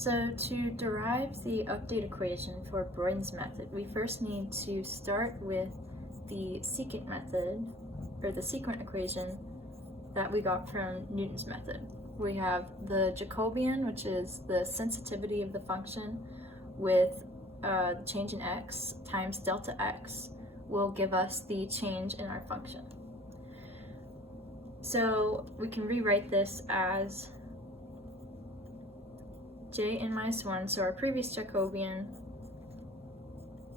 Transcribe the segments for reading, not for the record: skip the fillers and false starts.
So to derive the update equation for Broyden's method, we first need to start with the secant method, or the secant equation that we got from Newton's method. We have the Jacobian, which is the sensitivity of the function, with the change in x times delta x will give us the change in our function. So we can rewrite this as Jn minus 1, so our previous Jacobian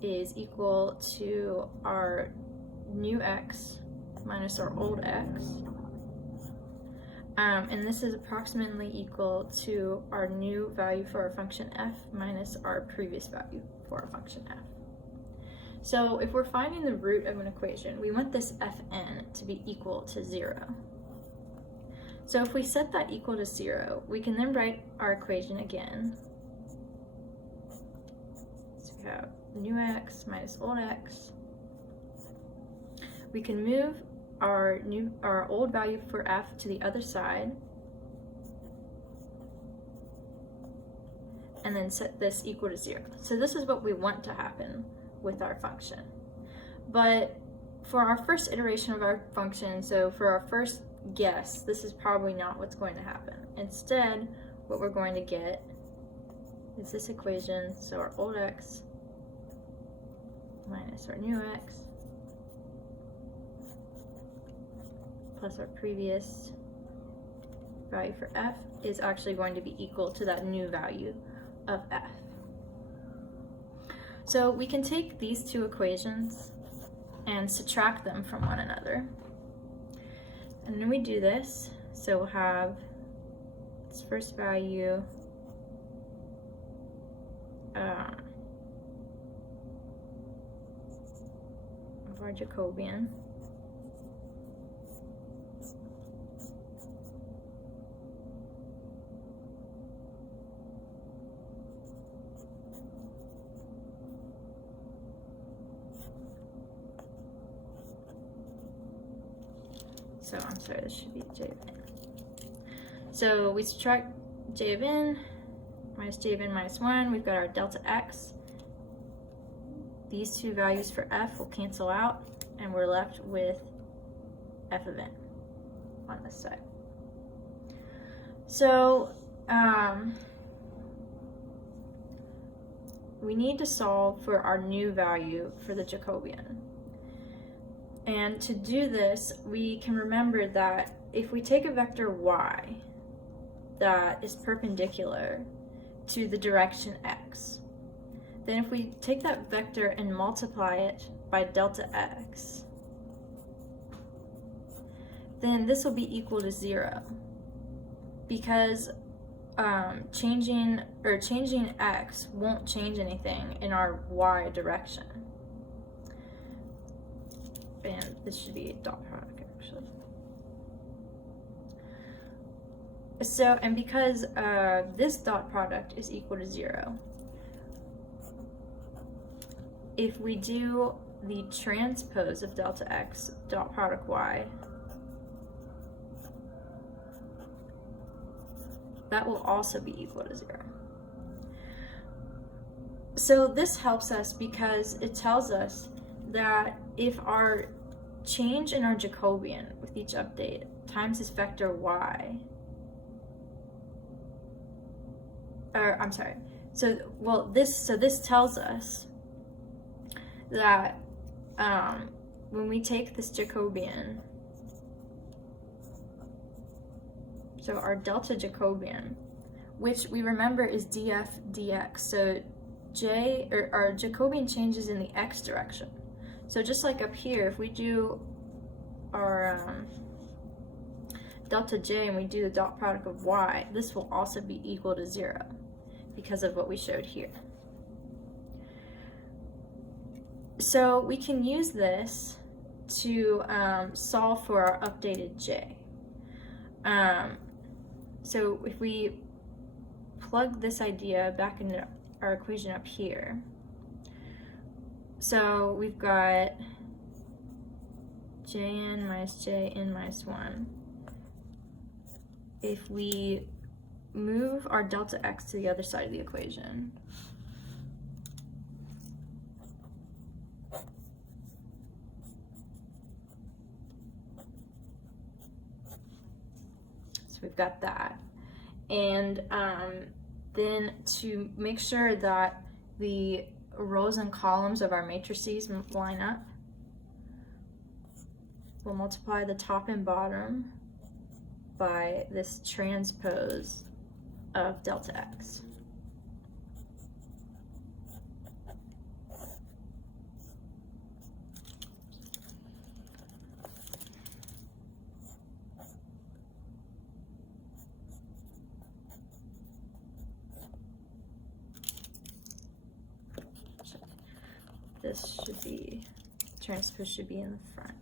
is equal to our new x minus our old x. And this is approximately equal to our new value for our function f minus our previous value for our function f. So if we're finding the root of an equation, we want this fn to be equal to 0. So if we set that equal to 0, we can then write our equation again. So we have new x minus old x. We can move our old value for f to the other side, and then set this equal to 0. So this is what we want to happen with our function. But for our first iteration of our function, so for our first guess, this is probably not what's going to happen. Instead, what we're going to get is this equation, so our old x minus our new x plus our previous value for f is actually going to be equal to that new value of f. So we can take these two equations and subtract them from one another. And when we do this, so we'll have its first value of our Jacobian So I'm sorry, this should be j of n. So we subtract j of n minus j of n minus 1. We've got our delta x. These two values for f will cancel out, and we're left with f of n on this side. So we need to solve for our new value for the Jacobian. And to do this, we can remember that if we take a vector y that is perpendicular to the direction x, then if we take that vector and multiply it by delta x, then this will be equal to 0, because changing x won't change anything in our y direction. And this should be a dot product, actually. So, and because this dot product is equal to 0, if we do the transpose of delta x dot product y, that will also be equal to 0. So this helps us because it tells us that if our change in our Jacobian with each update times this vector y, this tells us that when we take this Jacobian, so our delta Jacobian, which we remember is df dx, so our Jacobian changes in the x direction. So just like up here, if we do our delta j and we do the dot product of y, this will also be equal to 0 because of what we showed here. So we can use this to solve for our updated j. So if we plug this idea back into our equation up here, so we've got jn minus jn minus 1. If we move our delta x to the other side of the equation. So we've got that. And then to make sure that the rows and columns of our matrices line up, we'll multiply the top and bottom by this transpose of delta x. This should be, transpose should be in the front.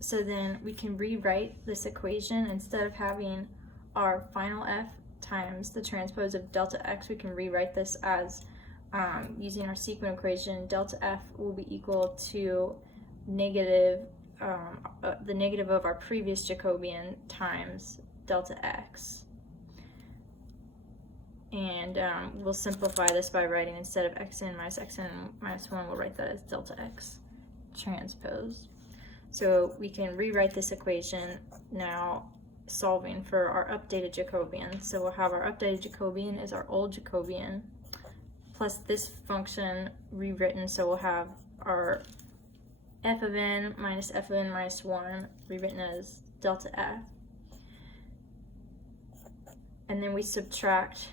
So then we can rewrite this equation. Instead of having our final f times the transpose of delta x, we can rewrite this as, using our sequent equation, delta f will be equal to negative, the negative of our previous Jacobian times delta x. And we'll simplify this by writing, instead of xn minus 1, we'll write that as delta x transpose. So we can rewrite this equation now, solving for our updated Jacobian. So we'll have our updated Jacobian is our old Jacobian, plus this function rewritten, so we'll have our f of n minus 1 rewritten as delta f. And then we subtract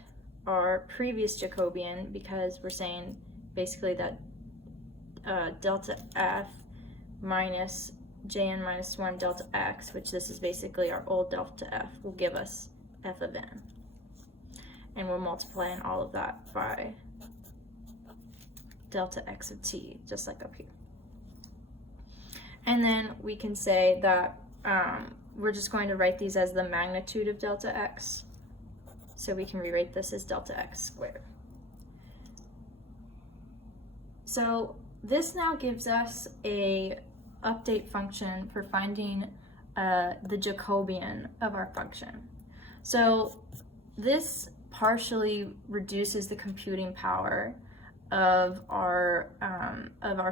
our previous Jacobian, because we're saying basically that delta f minus jn minus 1 delta x, which this is basically our old delta f, will give us f of n. And we're multiplying all of that by delta x of t, just like up here. And then we can say that we're just going to write these as the magnitude of delta x. So we can rewrite this as delta x squared. So this now gives us a update function for finding the Jacobian of our function. So this partially reduces the computing power of our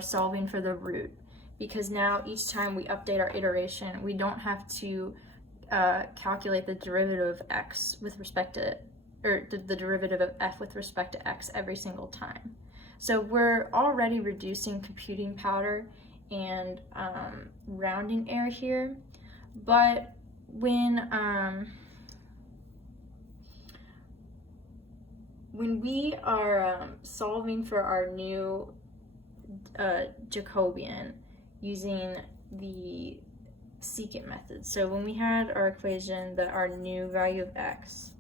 solving for the root, because now each time we update our iteration, we don't have to calculate the derivative of x with respect to, or the derivative of f with respect to x every single time. So we're already reducing computing power and rounding error here, but when we are solving for our new Jacobian using the secant method, so when we had our equation that our new value of x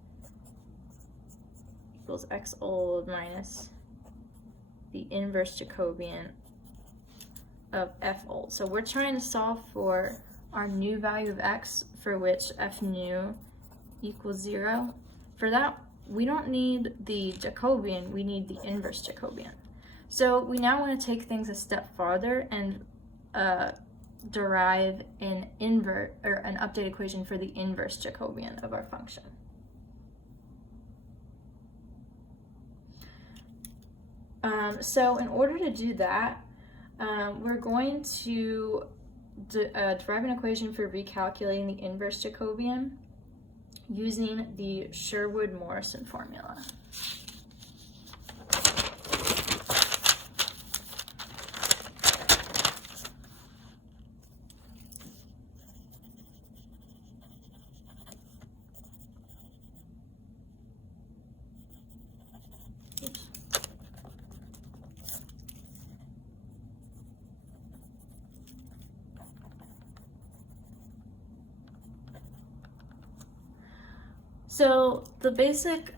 equals x old minus the inverse Jacobian of f old. So we're trying to solve for our new value of x, for which f new equals 0. For that, we don't need the Jacobian, we need the inverse Jacobian. So we now want to take things a step farther and derive an updated equation for the inverse Jacobian of our function. So in order to do that, we're going to derive an equation for recalculating the inverse Jacobian using the Sherwood-Morrison formula. So the basic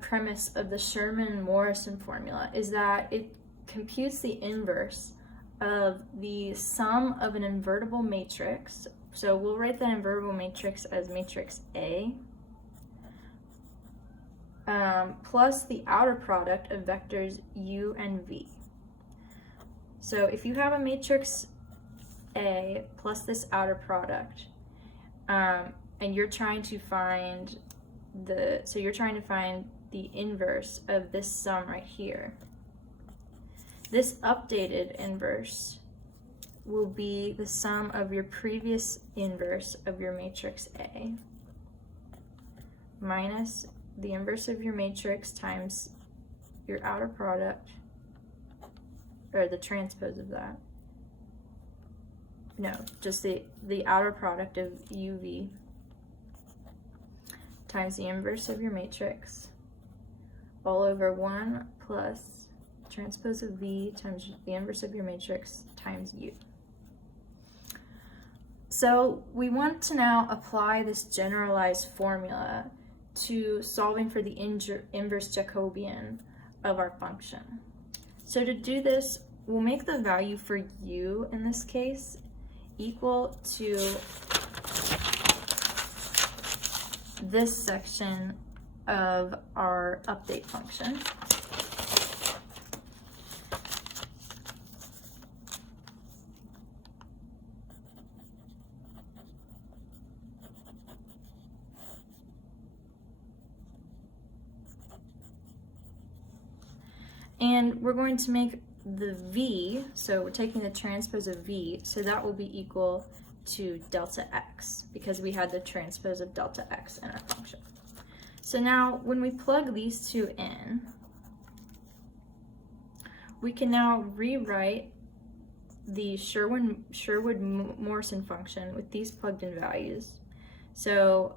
premise of the Sherman-Morrison formula is that it computes the inverse of the sum of an invertible matrix. So we'll write that invertible matrix as matrix A, plus the outer product of vectors u and v. So if you have a matrix A plus this outer product, and you're trying to find the inverse of this sum right here. This updated inverse will be the sum of your previous inverse of your matrix A minus the inverse of your matrix times your outer product, or the transpose of that. No, just the outer product of UV times the inverse of your matrix all over 1 plus transpose of V times the inverse of your matrix times U. So we want to now apply this generalized formula to solving for the inverse Jacobian of our function. So to do this, we'll make the value for U in this case equal to this section of our update function. And we're going to make the V, so we're taking the transpose of V, so that will be equal to delta x, because we had the transpose of delta x in our function. So now when we plug these two in, we can now rewrite the Sherwood-Morrison function with these plugged in values. So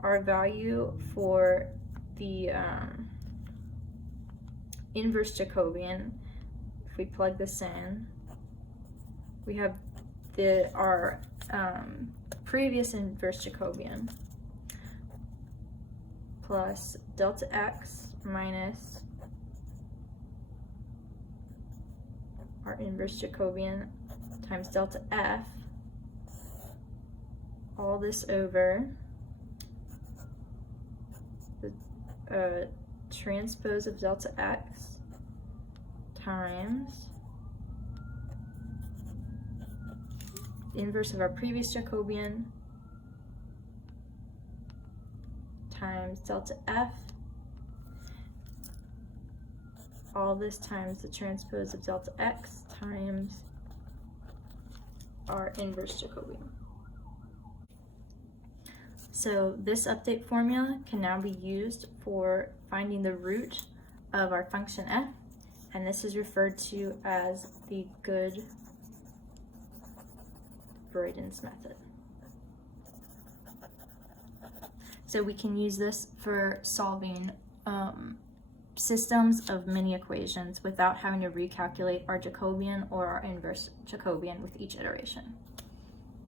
our value for the inverse Jacobian, if we plug this in, we have our previous inverse Jacobian plus delta x minus our inverse Jacobian times delta f, all this over the transpose of delta x times the inverse of our previous Jacobian times delta f, all this times the transpose of delta x times our inverse Jacobian. So this update formula can now be used for finding the root of our function f, and this is referred to as the good Broyden's method. So we can use this for solving systems of many equations without having to recalculate our Jacobian or our inverse Jacobian with each iteration.